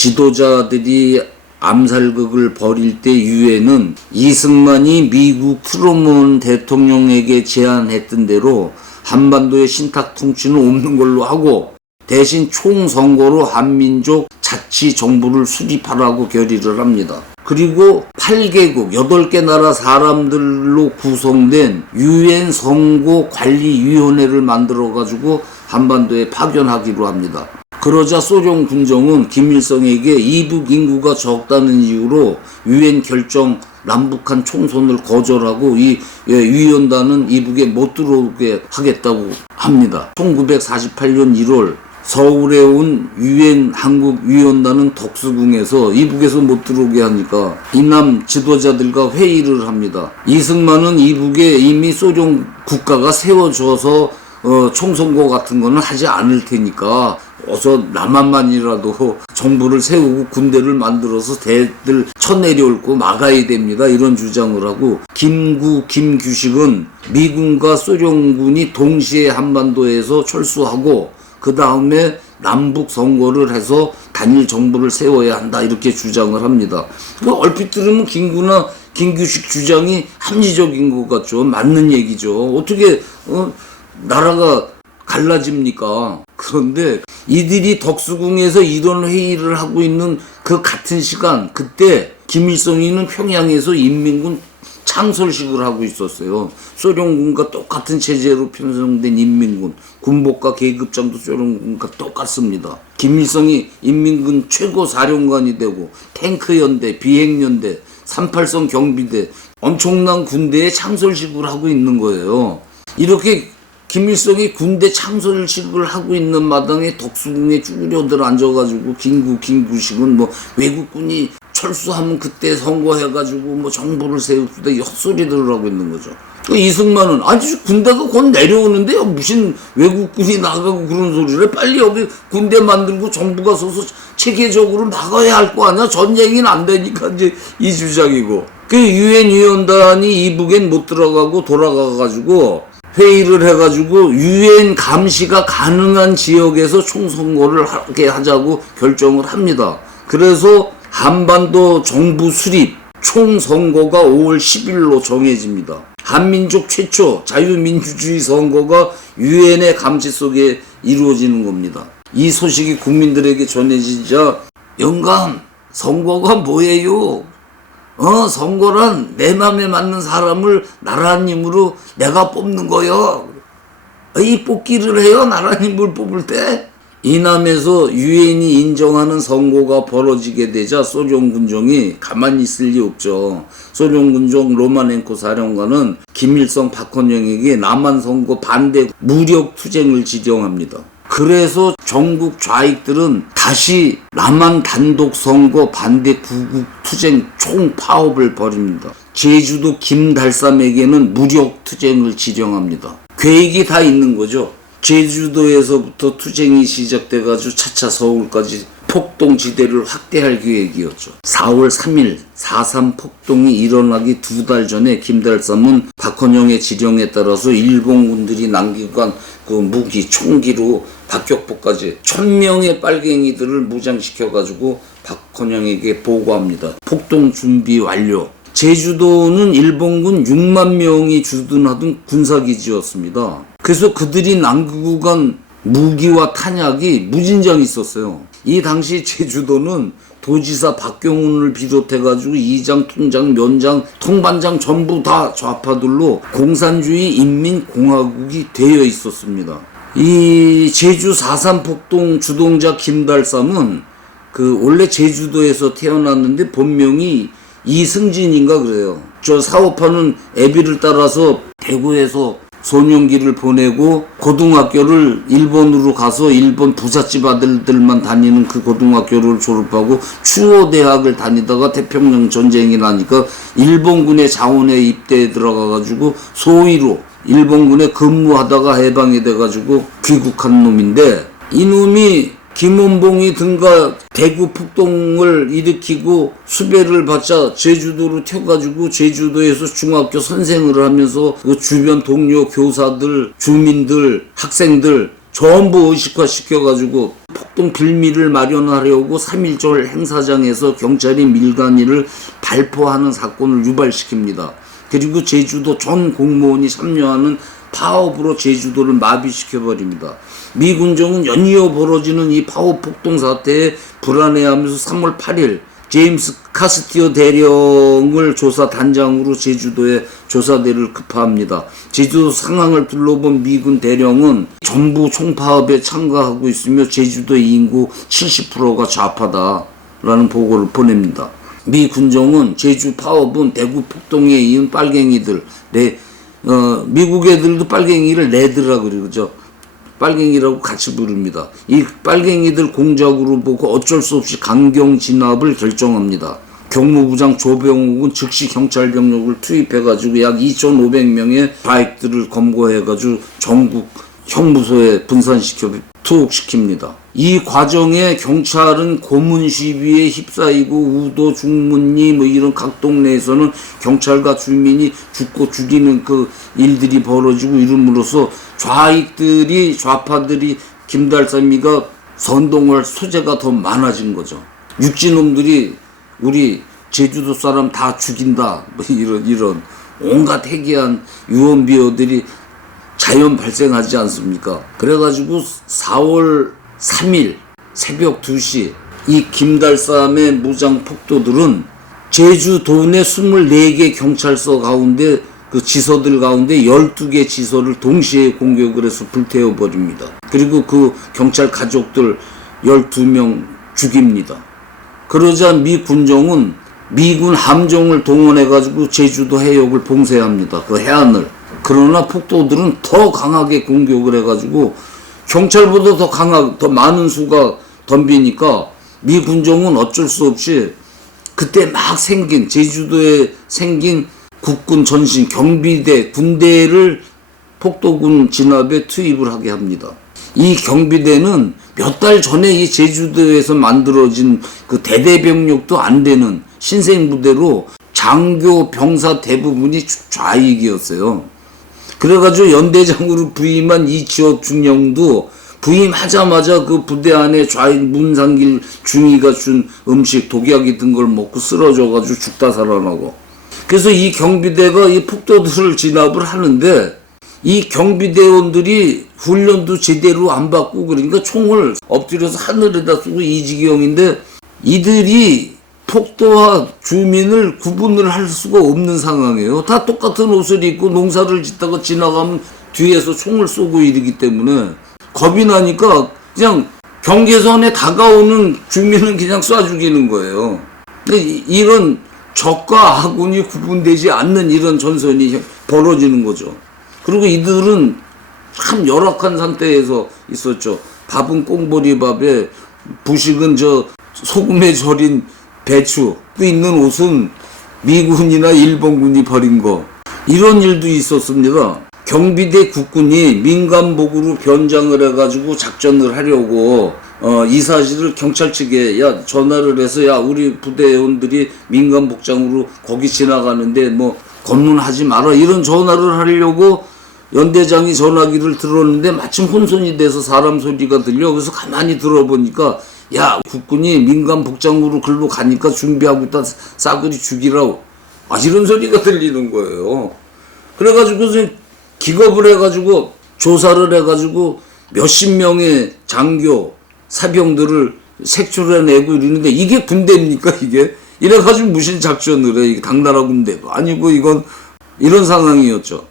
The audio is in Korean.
지도자들이 암살극을 벌일 때 유엔은 이승만이 미국 트루먼 대통령에게 제안했던 대로 한반도의 신탁 통치는 없는 걸로 하고 대신 총선거로 한민족 자치정부를 수립하라고 결의를 합니다. 그리고 8개국 8개 나라 사람들로 구성된 유엔 선거관리위원회를 만들어가지고 한반도에 파견하기로 합니다. 그러자 소련 군정은 김일성에게 이북 인구가 적다는 이유로 유엔 결정 남북한 총선을 거절하고 이 위원단은 이북에 못 들어오게 하겠다고 합니다. 1948년 1월 서울에 온 유엔 한국 위원단은 덕수궁에서 이북에서 못 들어오게 하니까 이남 지도자들과 회의를 합니다. 이승만은 이북에 이미 소련 국가가 세워져서 총선거 같은 거는 하지 않을 테니까 어서 남한만이라도 정부를 세우고 군대를 만들어서 대들 쳐내려올 거 막아야 됩니다. 이런 주장을 하고 김규식은 미군과 소련군이 동시에 한반도에서 철수하고 그 다음에 남북 선거를 해서 단일 정부를 세워야 한다 이렇게 주장을 합니다. 얼핏 들으면 김규식 주장이 합리적인 것 같죠. 맞는 얘기죠. 어떻게 나라가 갈라집니까? 그런데 이들이 덕수궁에서 이런 회의를 하고 있는 그 같은 시간 그때 김일성이는 평양에서 인민군 창설식을 하고 있었어요. 소련군과 똑같은 체제로 편성된 인민군, 군복과 계급장도 소련군과 똑같습니다. 김일성이 인민군 최고 사령관이 되고 탱크연대, 비행연대, 38성 경비대 엄청난 군대의 창설식을 하고 있는 거예요. 이렇게 김일성이 군대 창설식을 하고 있는 마당에 덕수궁에 쭈그려들 앉아가지고 김규식은 뭐 외국군이 철수하면 그때 선거해가지고 뭐 정부를 세웁시다 헛소리들을 하고 있는 거죠. 이승만은 아니 군대가 곧 내려오는데요 무슨 외국군이 나가고 그런 소리를 빨리 여기 군대 만들고 정부가 서서 체계적으로 나가야 할 거 아니야. 전쟁이는 안 되니까 이제 이 주장이고 그 유엔 위원단이 이북엔 못 들어가고 돌아가가지고 회의를 해가지고 유엔 감시가 가능한 지역에서 총선거를 하게 하자고 결정을 합니다. 그래서 한반도 정부 수립 총선거가 5월 10일로 정해집니다. 한민족 최초 자유민주주의 선거가 유엔의 감시 속에 이루어지는 겁니다. 이 소식이 국민들에게 전해지자 영감 선거가 뭐예요? 선거란 내 맘에 맞는 사람을 나라님으로 내가 뽑는 거요. 이 뽑기를 해요. 나라님을 뽑을 때. 이남에서 유엔이 인정하는 선거가 벌어지게 되자 소련 군정이 가만히 있을 리 없죠. 소련 군정 로마넨코 사령관은 김일성 박헌영에게 남한 선거 반대 무력 투쟁을 지령합니다. 그래서 전국 좌익들은 다시 남한 단독 선거 반대 구국 투쟁 총파업을 벌입니다. 제주도 김달삼에게는 무력 투쟁을 지령합니다. 계획이 다 있는 거죠. 제주도에서부터 투쟁이 시작돼가지고 차차 서울까지 폭동지대를 확대할 계획이었죠. 4월 3일 4.3 폭동이 일어나기 2달 전에 김달삼은 박헌영의 지령에 따라서 일본군들이 남기고 간 그 무기, 총기로 박격포까지 1000명의 빨갱이들을 무장시켜가지고 박헌영에게 보고합니다. 폭동 준비 완료. 제주도는 일본군 6만 명이 주둔하던 군사기지였습니다. 그래서 그들이 남기고 간 무기와 탄약이 무진장 있었어요. 이 당시 제주도는 도지사 박경훈을 비롯해가지고 이장, 통장, 면장, 통반장 전부 다 좌파들로 공산주의 인민공화국이 되어 있었습니다. 이 제주 4.3 폭동 주동자 김달삼은 원래 제주도에서 태어났는데 본명이 이승진인가 그래요. 저 사업하는 애비를 따라서 대구에서 소년기를 보내고 고등학교를 일본으로 가서 일본 부잣집 아들들만 다니는 그 고등학교를 졸업하고 추호대학을 다니다가 태평양 전쟁이 나니까 일본군의 자원에 입대에 들어가가지고 소위로 일본군에 근무하다가 해방이 돼가지고 귀국한 놈인데 이놈이 김원봉이 등가 대구 폭동을 일으키고 수배를 받자 제주도로 튀어가지고 제주도에서 중학교 선생을 하면서 그 주변 동료 교사들, 주민들, 학생들 전부 의식화 시켜가지고 폭동 빌미를 마련하려고 3.1절 행사장에서 경찰이 밀간위를 발포하는 사건을 유발시킵니다. 그리고 제주도 전 공무원이 참여하는 파업으로 제주도를 마비시켜버립니다. 미 군정은 연이어 벌어지는 이 파업 폭동 사태에 불안해하면서 3월 8일 제임스 카스티어 대령을 조사단장으로 제주도에 조사대를 급파합니다. 제주도 상황을 둘러본 미군 대령은 전부 총파업에 참가하고 있으며 제주도의 인구 70%가 좌파다라는 보고를 보냅니다. 미 군정은 제주 파업은 대구 폭동에 이은 빨갱이들, 미국 애들도 빨갱이를 레드라 그러죠. 빨갱이라고 같이 부릅니다. 이 빨갱이들 공작으로 보고 어쩔 수 없이 강경 진압을 결정합니다. 경무부장 조병욱은 즉시 경찰 병력을 투입해가지고 약 2,500명의 좌익들을 검거해가지고 전국 형무소에 분산시켜 투옥시킵니다. 이 과정에 경찰은 고문 시위에 휩싸이고 우도, 중문리 이런 각 동네에서는 경찰과 주민이 죽고 죽이는 그 일들이 벌어지고 이름으로써 좌파들이 김달삼이가 선동할 소재가 더 많아진 거죠. 육지놈들이 우리 제주도 사람 다 죽인다 이런 온갖 해괴한 유언비어들이 자연 발생하지 않습니까? 그래가지고 4월 3일 새벽 2시 이 김달삼의 무장 폭도들은 제주도 내 24개 경찰서 가운데 그 지서들 가운데 12개 지서를 동시에 공격을 해서 불태워버립니다. 그리고 그 경찰 가족들 12명 죽입니다. 그러자 미 군정은 미군 함정을 동원해가지고 제주도 해역을 봉쇄합니다. 그 해안을. 그러나 폭도들은 더 강하게 공격을 해가지고 경찰보다 더 많은 수가 덤비니까 미 군정은 어쩔 수 없이 그때 막 제주도에 생긴 국군 전신 경비대 군대를 폭도군 진압에 투입을 하게 합니다. 이 경비대는 몇 달 전에 이 제주도에서 만들어진 그 대대병력도 안 되는 신생부대로 장교 병사 대부분이 좌익이었어요. 그래가지고 연대장으로 부임한 이치업 중령도 부임하자마자 그 부대 안에 좌익 문상길 중위가 준 음식 독약이 든 걸 먹고 쓰러져가지고 죽다 살아나고. 그래서 이 경비대가 이 폭도들을 진압을 하는데 이 경비대원들이 훈련도 제대로 안 받고 그러니까 총을 엎드려서 하늘에다 쏘고 이 지경인데 이들이 폭도와 주민을 구분을 할 수가 없는 상황이에요. 다 똑같은 옷을 입고 농사를 짓다가 지나가면 뒤에서 총을 쏘고 이러기 때문에 겁이 나니까 그냥 경계선에 다가오는 주민은 그냥 쏴 죽이는 거예요. 이런 적과 아군이 구분되지 않는 이런 전선이 벌어지는 거죠. 그리고 이들은 참 열악한 상태에서 있었죠. 밥은 꽁보리밥에 부식은 소금에 절인 배추, 있는 옷은 미군이나 일본군이 버린 거. 이런 일도 있었습니다. 경비대 국군이 민간복으로 변장을 해가지고 작전을 하려고 이 사실을 경찰 측에 전화를 해서 우리 부대원들이 민간 복장으로 거기 지나가는데 검문하지 마라 이런 전화를 하려고 연대장이 전화기를 들었는데 마침 혼선이 돼서 사람 소리가 들려. 그래서 가만히 들어보니까 국군이 민간 복장으로 글로 가니까 준비하고 있다 싸그리 죽이라고 이런 소리가 들리는 거예요. 그래가지고 기겁을 해가지고 조사를 해가지고 몇십 명의 장교 사병들을 색출해내고 이러는데 이게 군대입니까 이게? 이래가지고 무슨 작전을 해? 이게 당나라 군대도 아니고 이건 이런 상황이었죠.